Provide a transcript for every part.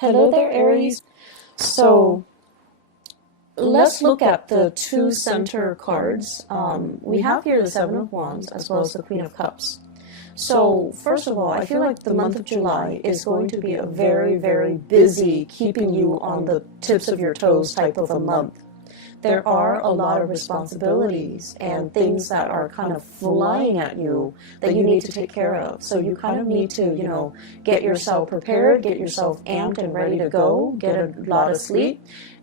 Hello there, Aries. So let's look at the two center cards. We have here the Seven of Wands as well as the Queen of Cups. So first of all, I feel like the month of July is going to be a very, very busy, keeping you on the tips of your toes type of a month. There are a lot of responsibilities and things that are kind of flying at you that you need to take care of. So you kind of need to, get yourself prepared, get yourself amped and ready to go, get a lot of sleep,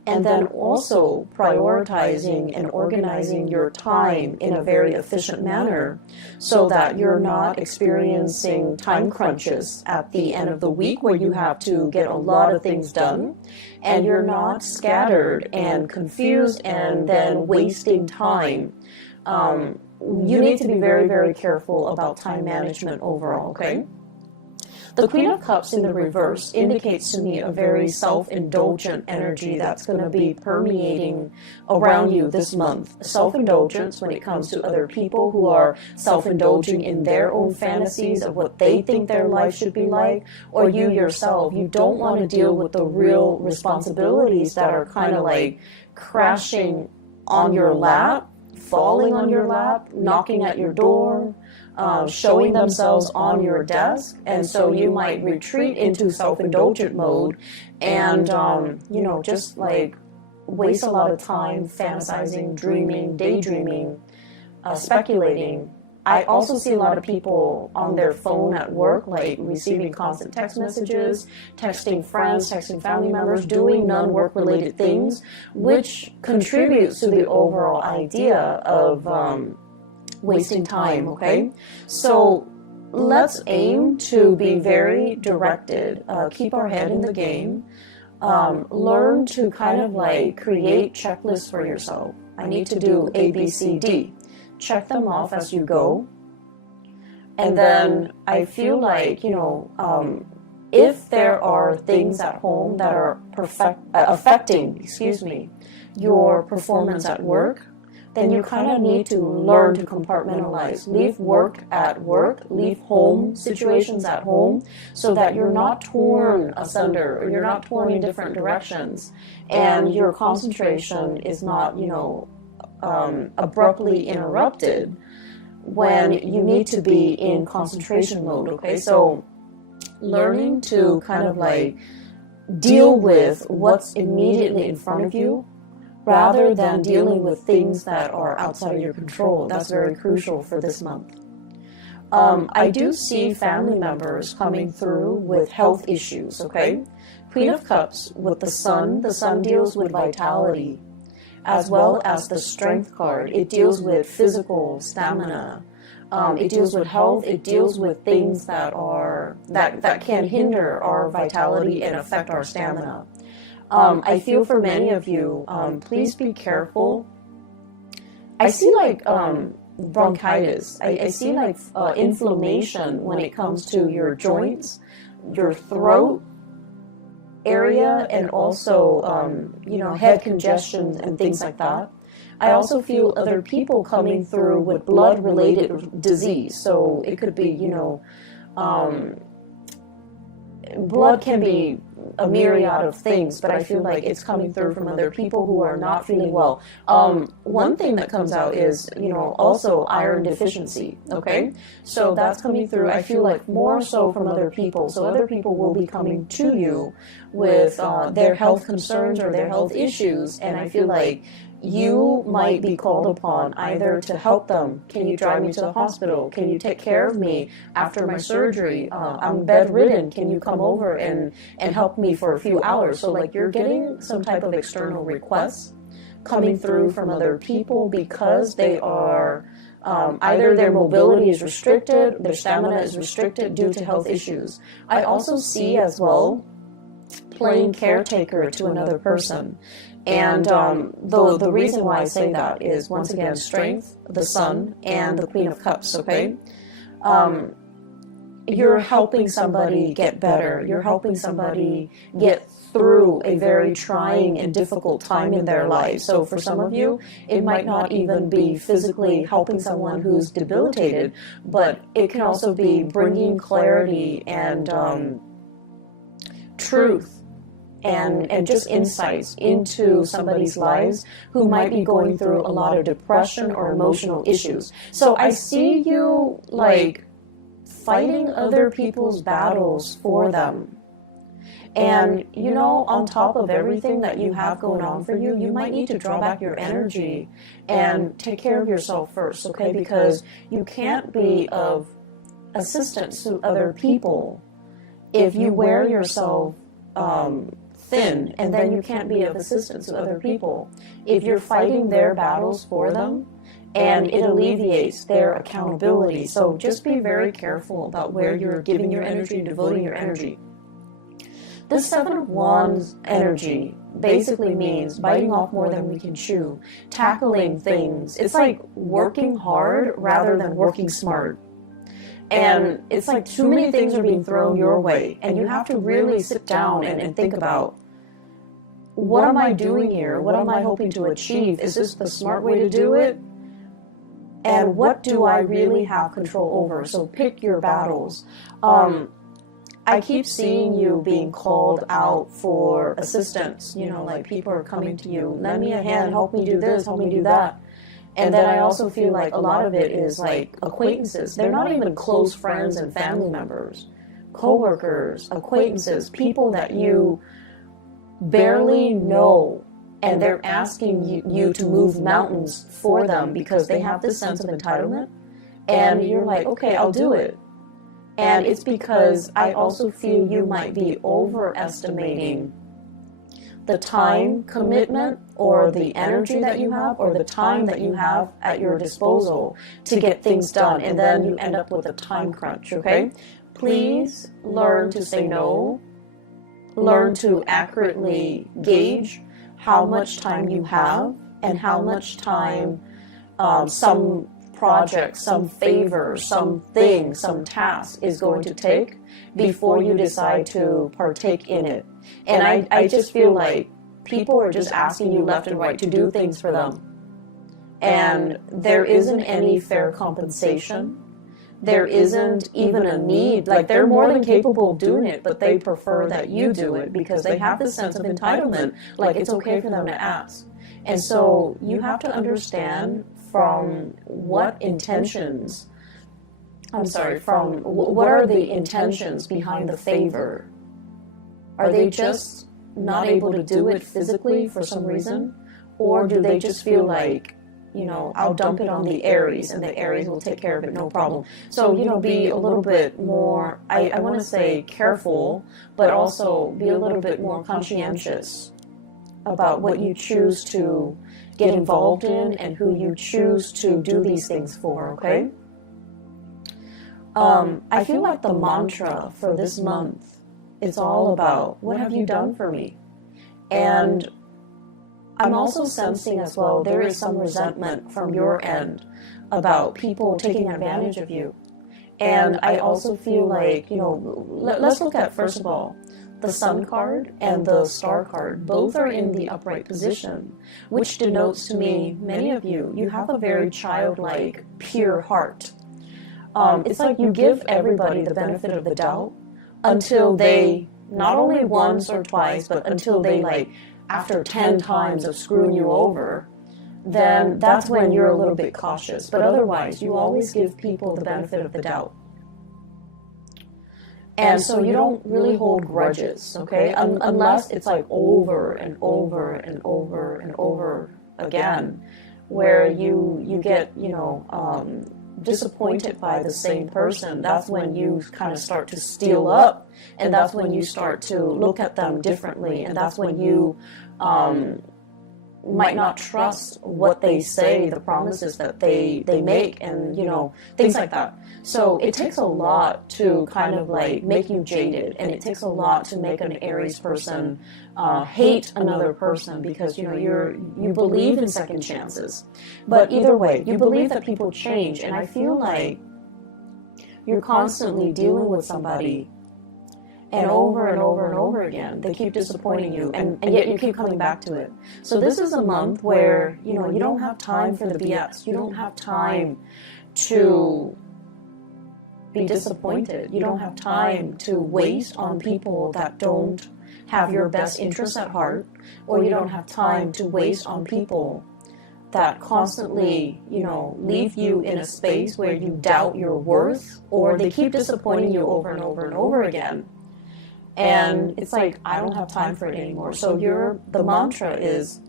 and then also prioritizing and organizing your time in a very efficient manner so that you're not experiencing time crunches at the end of the week where you have to get a lot of things done and you're not scattered and confused and then wasting time. You need to be very, very careful about time management overall, okay? The Queen of Cups in the reverse indicates to me a very self-indulgent energy that's going to be permeating around you this month. Self-indulgence when it comes to other people who are self-indulging in their own fantasies of what they think their life should be like, or you yourself, you don't want to deal with the real responsibilities that are kind of like crashing on your lap, falling on your lap, knocking at your door, showing themselves on your desk, and so you might retreat into self-indulgent mode and, just like waste a lot of time fantasizing, dreaming, daydreaming, speculating. I also see a lot of people on their phone at work, like receiving constant text messages, texting friends, texting family members, doing non-work related things, which contributes to the overall idea of wasting time, okay? So let's aim to be very directed, keep our head in the game, learn to kind of like create checklists for yourself. I need to do A, B, C, D. Check them off as you go. And then I feel like, if there are things at home that are affecting, your performance at work, then you kind of need to learn to compartmentalize. Leave work at work, leave home situations at home, so that you're not torn asunder, or you're not torn in different directions, and your concentration is not, abruptly interrupted when you need to be in concentration mode, okay? So learning to kind of like deal with what's immediately in front of you, rather than dealing with things that are outside of your control. That's very crucial for this month. I do see family members coming through with health issues, okay? Queen of Cups with the Sun deals with vitality, as well as the Strength card. It deals with physical stamina. It deals with health. It deals with things that can hinder our vitality and affect our stamina. I feel for many of you, please be careful. I see like bronchitis. I see like inflammation when it comes to your joints, your throat area, and also, head congestion and things like that. I also feel other people coming through with blood-related disease. So it could be, blood can be a myriad of things, but I feel like it's coming through from other people who are not feeling well. One thing that comes out is, also iron deficiency, okay? So that's coming through, I feel like, more so from other people. So other people will be coming to you with their health concerns or their health issues, and I feel like you might be called upon either to help them. Can you drive me to the hospital? Can you take care of me after my surgery? I'm bedridden. Can you come over and help me for a few hours? So like you're getting some type of external requests coming through from other people because they are either their mobility is restricted, their stamina is restricted due to health issues. I also see as well playing caretaker to another person. And the reason why I say that is, once again, Strength, the Sun, and the Queen of Cups, okay? You're helping somebody get better. You're helping somebody get through a very trying and difficult time in their life. So for some of you, it might not even be physically helping someone who's debilitated, but it can also be bringing clarity and truth and just insights into somebody's lives who might be going through a lot of depression or emotional issues. So I see you like fighting other people's battles for them. And, you know, on top of everything that you have going on for you, you might need to draw back your energy and take care of yourself first, okay? Because you can't be of assistance to other people if you wear yourself thin, and then you can't be of assistance to other people if you're fighting their battles for them, and it alleviates their accountability. So just be very careful about where you're giving your energy and devoting your energy. This Seven of Wands energy basically means biting off more than we can chew, tackling things. It's like working hard rather than working smart. And it's like too many things are being thrown your way, and you have to really sit down and think about, what am I doing here? What am I hoping to achieve? Is this the smart way to do it? And what do I really have control over? So pick your battles. I keep seeing you being called out for assistance. You know, like people are coming to you, lend me a hand, help me do this, help me do that. And then I also feel like a lot of it is like acquaintances. They're not even close friends and family members. Co-workers, acquaintances, people that you barely know. And they're asking you to move mountains for them because they have this sense of entitlement. And you're like, okay, I'll do it. And it's because I also feel you might be overestimating the time commitment or the energy that you have or the time that you have at your disposal to get things done. And then you end up with a time crunch, okay? Please learn to say no. Learn to accurately gauge how much time you have and how much time some project, some favor, something, some task is going to take before you decide to partake in it. And I just feel like people are just asking you left and right to do things for them. And there isn't any fair compensation. There isn't even a need. Like, they're more than capable of doing it, but they prefer that you do it because they have this sense of entitlement. Like, it's okay for them to ask. And so you have to understand from what intentions, from what are the intentions behind the favor? Are they just not able to do it physically for some reason? Or do they just feel like, you know, I'll dump it on the Aries and the Aries will take care of it, no problem. So, you know, be a little bit more, I want to say careful, but also be a little bit more conscientious about what you choose to get involved in and who you choose to do these things for, okay? I feel like the mantra for this month, it's all about, what have you done for me? And I'm also sensing as well, there is some resentment from your end about people taking advantage of you. And I also feel like, you know, let's look at, first of all, the Sun card and the Star card. Both are in the upright position, which denotes to me, many of you, you have a very childlike, pure heart. It's like you give everybody the benefit of the doubt until they, not only once or twice, but until they, like, after 10 times of screwing you over, then that's when you're a little bit cautious. But otherwise, you always give people the benefit of the doubt. And so you don't really hold grudges, okay? Unless it's like over and over and over and over again, where you get, you know, disappointed by the same person. That's when you kind of start to steel up, and that's when you start to look at them differently, and that's when you might not trust what they say, the promises that they make, and, you know, things like that. So it takes a lot to kind of like make you jaded, and it takes a lot to make an Aries person hate another person, because, you know, you believe in second chances. But either way, you believe that people change, and I feel like you're constantly dealing with somebody, and over and over and over again, they keep disappointing you, and yet you keep coming back to it. So this is a month where, you know, you don't have time for the BS. You don't have time to be disappointed. You don't have time to waste on people that don't have your best interests at heart, or you don't have time to waste on people that constantly, leave you in a space where you doubt your worth, or they keep disappointing you over and over and over again. And it's like, I don't have time for it anymore. So the mantra is,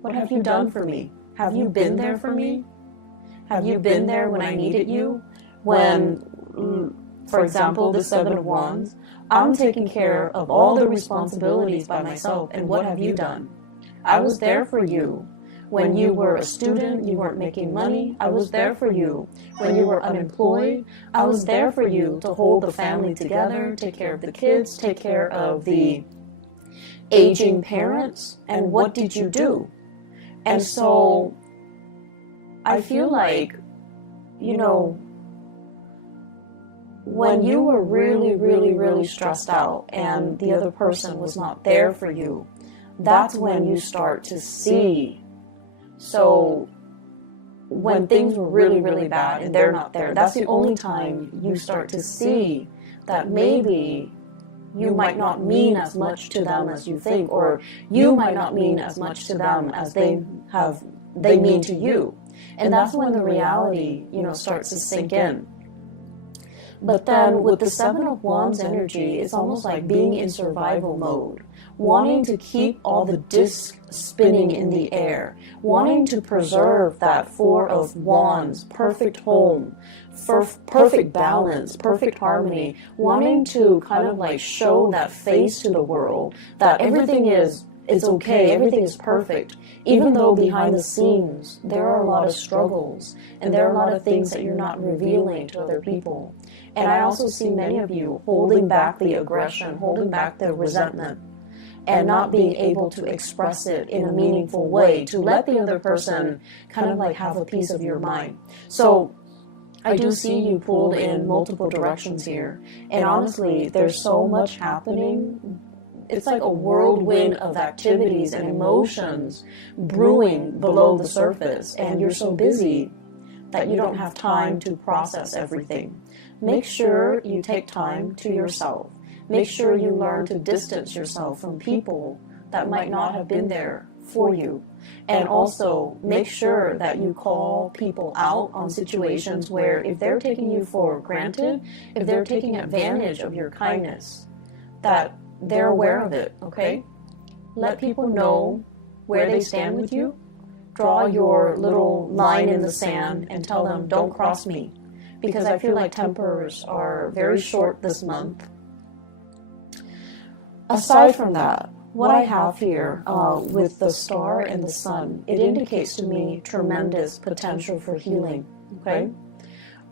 what have you done for me? Have you been there for me? Have you been there when I needed you? When, for example, the Seven of Wands, I'm taking care of all the responsibilities by myself, and what have you done? I was there for you. When you were a student, you weren't making money, I was there for you. When you were unemployed, I was there for you to hold the family together, take care of the kids, take care of the aging parents. And what did you do? And so I feel like, when you were really, really, really stressed out and the other person was not there for you, that's when you start to see. So when things were really, really bad and they're not there, that's the only time you start to see that maybe you might not mean as much to them as you think, or you might not mean as much to them as they mean to you. And that's when the reality, starts to sink in. But then with the Seven of Wands energy, it's almost like being in survival mode, wanting to keep all the discs spinning in the air, wanting to preserve that Four of Wands, perfect home, perfect balance, perfect harmony, wanting to kind of like show that face to the world, that everything is okay, everything is perfect, even though behind the scenes there are a lot of struggles and there are a lot of things that you're not revealing to other people. And I also see many of you holding back the aggression, holding back the resentment, and not being able to express it in a meaningful way to let the other person kind of like have a piece of your mind. So I do see you pulled in multiple directions here. And honestly, there's so much happening. It's like a whirlwind of activities and emotions brewing below the surface. And you're so busy that you don't have time to process everything. Make sure you take time to yourself. Make sure you learn to distance yourself from people that might not have been there for you. And also make sure that you call people out on situations where if they're taking you for granted, if they're taking advantage of your kindness, that they're aware of it, okay? Let people know where they stand with you. Draw your little line in the sand and tell them, don't cross me. Because I feel like tempers are very short this month. Aside from that, what I have here with the star and the sun, it indicates to me tremendous potential for healing, okay?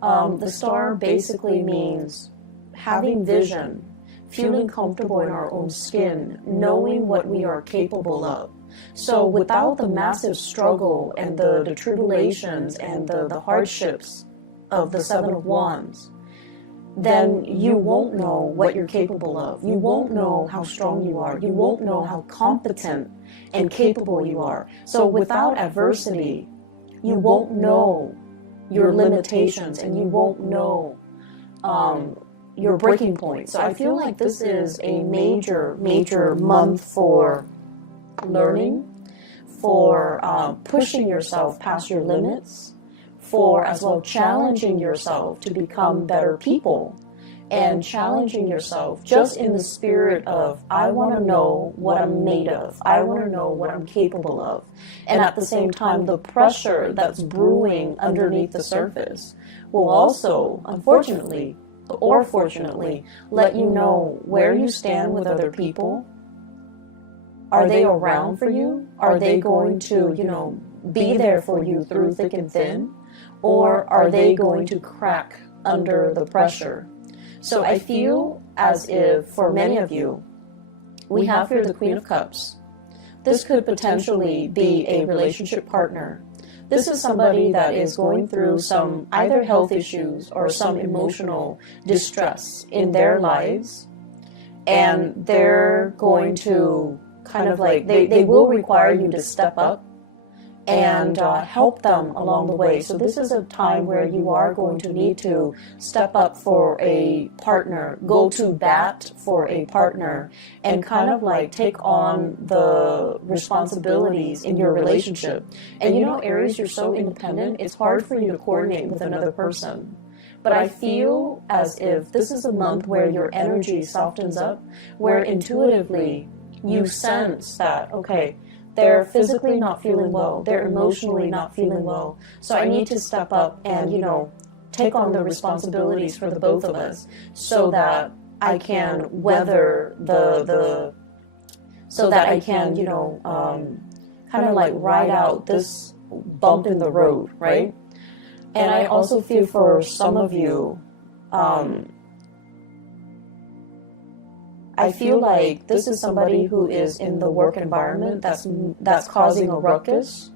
The star basically means having vision, feeling comfortable in our own skin, knowing what we are capable of. So without the massive struggle and the tribulations and the hardships of the Seven of Wands, then you won't know what you're capable of. You won't know how strong you are. You won't know how competent and capable you are. So without adversity, you won't know your limitations and you won't know your breaking point. So I feel like this is a major, major month for learning, for pushing yourself past your limits, for as well challenging yourself to become better people, and challenging yourself just in the spirit of, I want to know what I'm made of, I want to know what I'm capable of. And at the same time, the pressure that's brewing underneath the surface will also, unfortunately, or fortunately, let you know where you stand with other people. Are they around for you? Are they going to, be there for you through thick and thin? Or are they going to crack under the pressure? So I feel as if for many of you, we have here the Queen of Cups. This could potentially be a relationship partner. This is somebody that is going through some either health issues or some emotional distress in their lives. And they're going to kind of like, they will require you to step up and help them along the way. So this is a time where you are going to need to step up for a partner, go to bat for a partner, and kind of like take on the responsibilities in your relationship. And you know, Aries, you're so independent, it's hard for you to coordinate with another person. But I feel as if this is a month where your energy softens up, where intuitively you sense that, okay, they're physically not feeling well, they're emotionally not feeling well, so I need to step up and, you know, take on the responsibilities for the both of us so that I can weather so that I can, you know, kind of like ride out this bump in the road, right? And I also feel for some of you, I feel like this is somebody who is in the work environment that's causing a ruckus,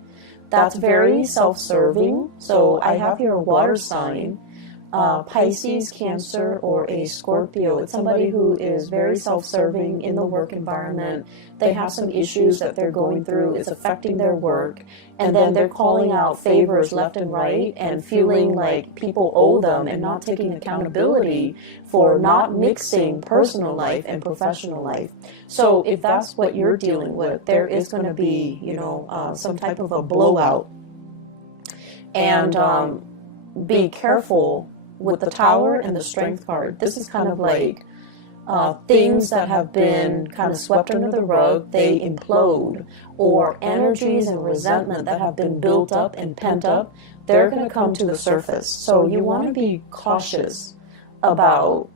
that's very self-serving. So I have here a water sign, Pisces, Cancer, or a Scorpio. It's somebody who is very self-serving in the work environment. They have some issues that they're going through. It's affecting their work. And then they're calling out favors left and right and feeling like people owe them and not taking accountability for not mixing personal life and professional life. So if that's what you're dealing with, there is going to be, you know, some type of a blowout. And be careful with the Tower and the Strength card. This is kind of like things that have been kind of swept under the rug, they implode, or energies and resentment that have been built up and pent up, they're going to come to the surface. So you want to be cautious about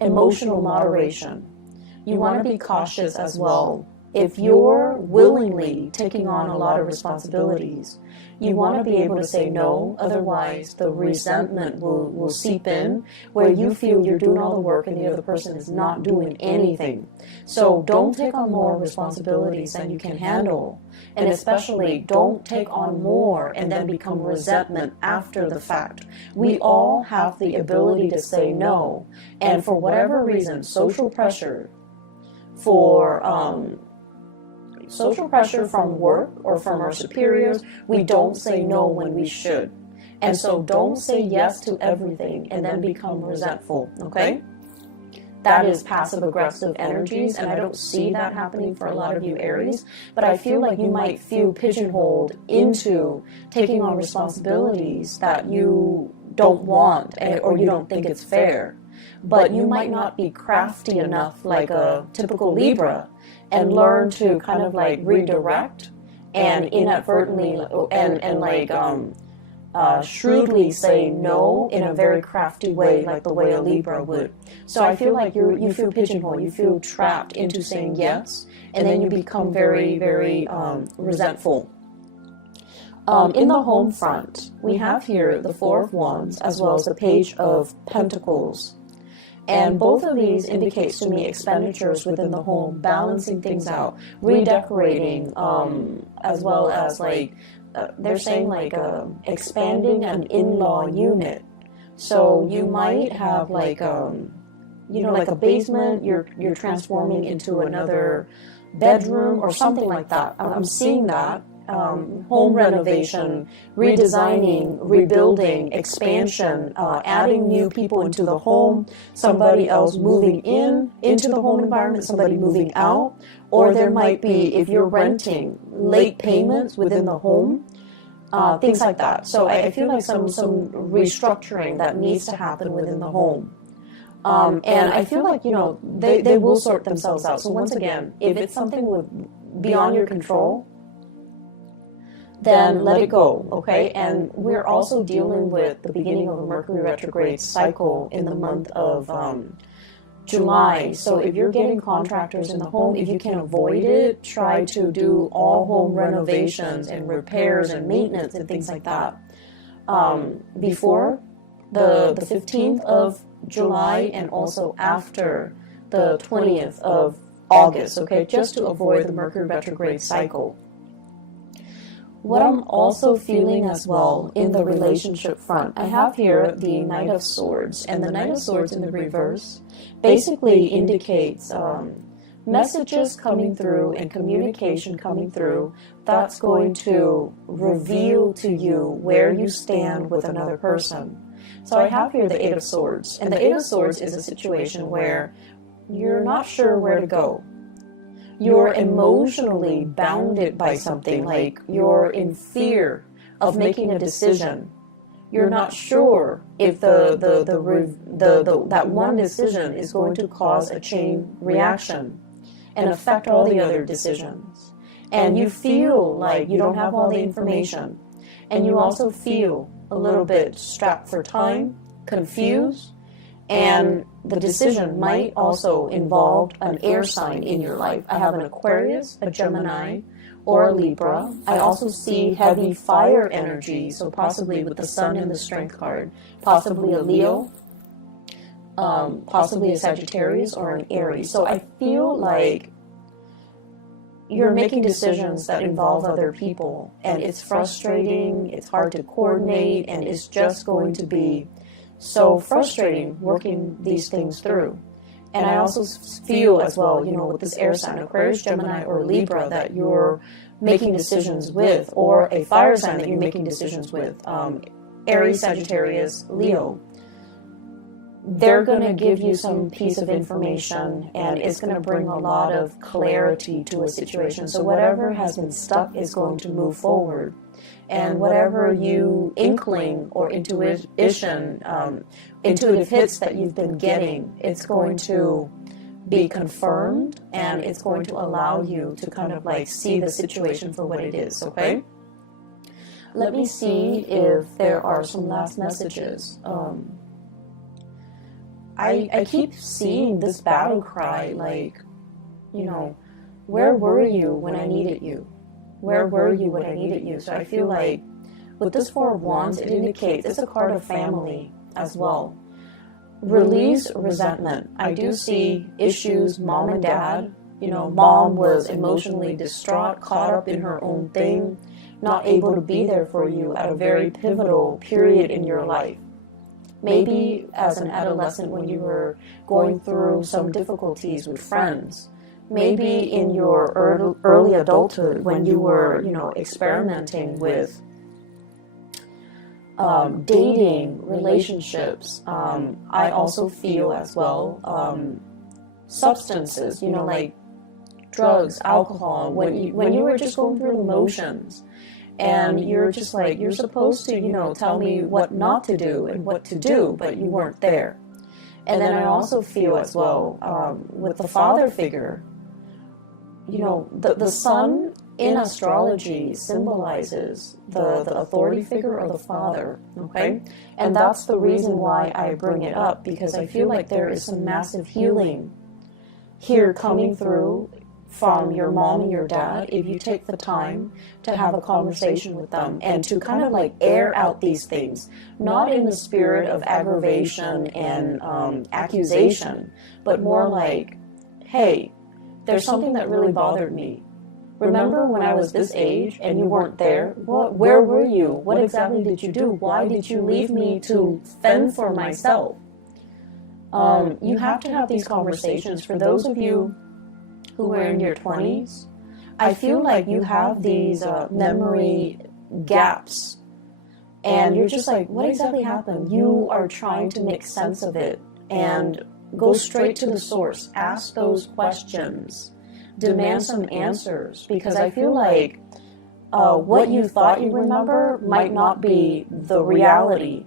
emotional moderation. You want to be cautious as well. If you're willingly taking on a lot of responsibilities, you want to be able to say no, otherwise the resentment will seep in where you feel you're doing all the work and the other person is not doing anything. So don't take on more responsibilities than you can handle. And especially don't take on more and then become resentment after the fact. We all have the ability to say no. And for whatever reason, social pressure from work or from our superiors, we don't say no when we should. And so don't say yes to everything and then become resentful, okay? That is passive-aggressive energies, and I don't see that happening for a lot of you Aries, but I feel like you might feel pigeonholed into taking on responsibilities that you don't want or you don't think it's fair. But you might not be crafty enough like a typical Libra and learn to kind of like redirect and inadvertently shrewdly say no in a very crafty way, like the way a Libra would. So I feel like you feel pigeonholed, you feel trapped into saying yes, and then you become very, very resentful. In the home front, we have here the Four of Wands as well as the Page of Pentacles. And both of these indicates to me expenditures within the home, balancing things out, redecorating, as well as like, they're saying like expanding an in-law unit. So you might have like, you know, like a basement, you're transforming into another bedroom or something like that. I'm seeing that. Home renovation, redesigning, rebuilding, expansion, adding new people into the home, somebody else moving into the home environment, somebody moving out, or there might be, if you're renting, late payments within the home, things like that. So I feel like some restructuring that needs to happen within the home. And I feel like, you know, they will sort themselves out. So once again, if it's something beyond your control, then let it go, okay? And we're also dealing with the beginning of a Mercury retrograde cycle in the month of July. So if you're getting contractors in the home, if you can avoid it, try to do all home renovations and repairs and maintenance and things like that before the 15th of July and also after the 20th of August, okay? Just to avoid the Mercury retrograde cycle. What I'm also feeling as well in the relationship front, I have here the Knight of Swords, and the Knight of Swords in the reverse basically indicates messages coming through and communication coming through that's going to reveal to you where you stand with another person. So I have here the Eight of Swords, and the Eight of Swords is a situation where you're not sure where to go. You're emotionally bounded by something, like you're in fear of making a decision. You're not sure if that one decision is going to cause a chain reaction and affect all the other decisions. And you feel like you don't have all the information. And you also feel a little bit strapped for time, confused, and the decision might also involve an air sign in your life. I have an Aquarius, a Gemini, or a Libra. I also see heavy fire energy, so possibly with the Sun and the Strength card, possibly a Leo, possibly a Sagittarius or an Aries. So I feel like you're making decisions that involve other people, and it's frustrating, it's hard to coordinate, and it's just going to be so frustrating working these things through. And I also feel as well, with this air sign, Aquarius, Gemini, or Libra, that you're making decisions with, or a fire sign that you're making decisions with, Aries, Sagittarius, Leo. They're going to give you some piece of information, and it's going to bring a lot of clarity to a situation. So whatever has been stuck is going to move forward. And whatever you inkling or intuitive hits that you've been getting, it's going to be confirmed, and it's going to allow you to kind of like see the situation for what it is, okay? Let me see if there are some last messages. I keep seeing this battle cry, like, where were you when I needed you? Where were you when I needed you? So I feel like with this Four of Wands, it indicates it's a card of family as well. Release resentment. I do see issues, mom and dad. Mom was emotionally distraught, caught up in her own thing, not able to be there for you at a very pivotal period in your life. Maybe as an adolescent when you were going through some difficulties with friends. Maybe in your early adulthood when you were, experimenting with dating, relationships. I also feel as well substances, like drugs, alcohol, when you were just going through the motions. And you're just like, you're supposed to, tell me what not to do and what to do, but you weren't there. And then I also feel as well, with the father figure, the sun in astrology symbolizes the authority figure or the father, okay? And that's the reason why I bring it up, because I feel like there is some massive healing here coming through from your mom and your dad, if you take the time to have a conversation with them and to kind of like air out these things, not in the spirit of aggravation and accusation, but more like, hey, there's something that really bothered me. Remember when I was this age and you weren't there? Where were you? What exactly did you do? Why did you leave me to fend for myself? You have to have these conversations. For those of you who are in your 20s, I feel like you have these memory gaps, and you're just like, what exactly happened? You are trying to make sense of it and go straight to the source. Ask those questions. Demand some answers, because I feel like what you thought you remember might not be the reality.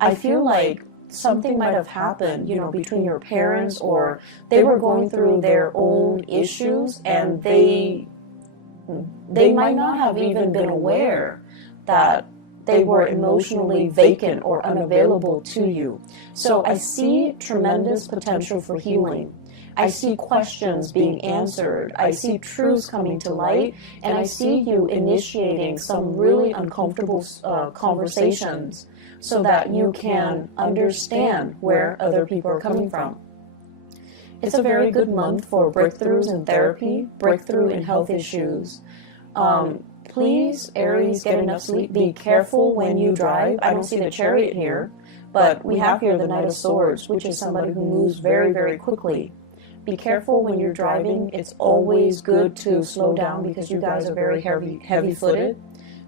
I feel like something might have happened, between your parents, or they were going through their own issues, and they might not have even been aware that they were emotionally vacant or unavailable to you. So I see tremendous potential for healing. I see questions being answered. I see truths coming to light, and I see you initiating some really uncomfortable conversations, so that you can understand where other people are coming from. It's a very good month for breakthroughs in therapy, breakthrough in health issues. Please, Aries, get enough sleep. Be careful when you drive. I don't see the Chariot here, but we have here the Knight of Swords, which is somebody who moves very, very quickly. Be careful when you're driving. It's always good to slow down because you guys are very heavy-footed.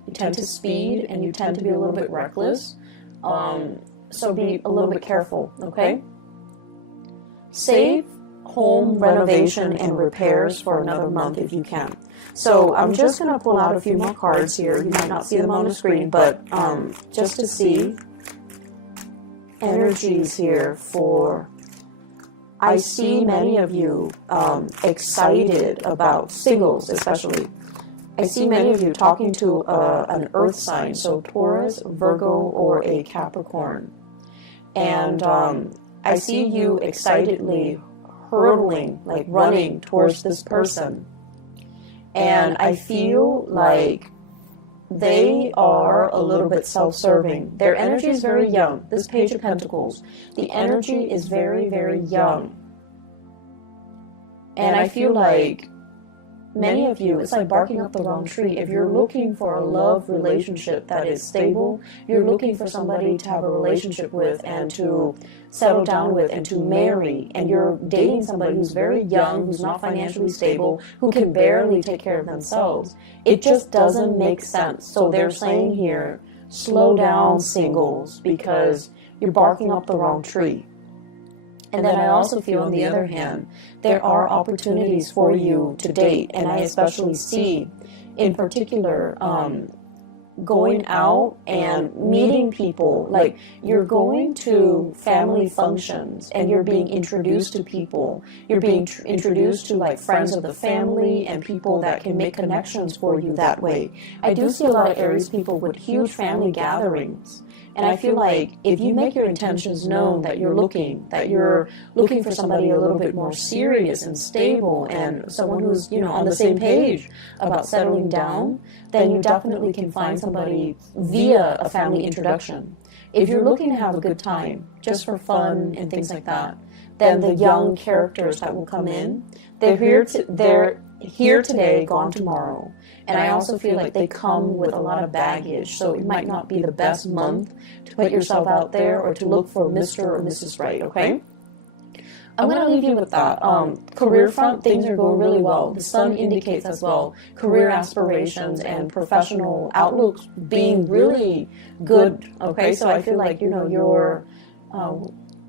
You tend to speed and you tend to be a little bit reckless. So be a little bit careful, okay? Save home renovation and repairs for another month if you can. So I'm just going to pull out a few more cards here. You might not see them on the screen, but just to see energies here for... I see many of you excited about singles, especially. I see many of you talking to an earth sign, so Taurus, Virgo, or a Capricorn. And I see you excitedly hurtling, like running towards this person. And I feel like they are a little bit self-serving. Their energy is very young. This Page of Pentacles, the energy is very, very young. And I feel like many of you, it's like barking up the wrong tree. If you're looking for a love relationship that is stable, you're looking for somebody to have a relationship with and to settle down with and to marry, and you're dating somebody who's very young, who's not financially stable, who can barely take care of themselves, it just doesn't make sense. So they're saying here, slow down, singles, because you're barking up the wrong tree. And then I also feel, on the other hand, there are opportunities for you to date. And I especially see, in particular, going out and meeting people. Like, you're going to family functions and you're being introduced to people. You're being introduced to, like, friends of the family and people that can make connections for you that way. I do see a lot of Aries people with huge family gatherings. And I feel like if you make your intentions known that you're looking for somebody a little bit more serious and stable and someone who's, you know, on the same page about settling down, then you definitely can find somebody via a family introduction. If you're looking to have a good time, just for fun and things like that, then the young characters that will come in, they're here today, gone tomorrow. And I also feel like they come with a lot of baggage, so it might not be the best month to put yourself out there or to look for Mr. or Mrs. Right, okay? I'm going to leave you with that. Career front, things are going really well. The sun indicates as well career aspirations and professional outlooks being really good, okay? So I feel like, you know, your,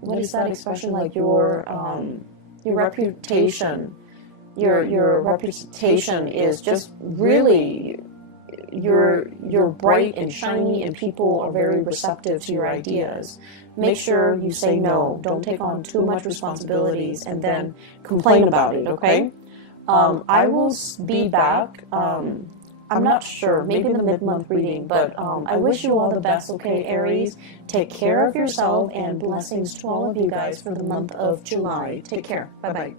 what is that expression? Like your reputation. Your reputation is just really, you're bright and shiny and people are very receptive to your ideas. Make sure you say no. Don't take on too much responsibilities and then complain about it, okay? I will be back. I'm not sure, maybe in the mid-month reading, but I wish you all the best, okay, Aries? Take care of yourself and blessings to all of you guys for the month of July. Take care. Bye-bye.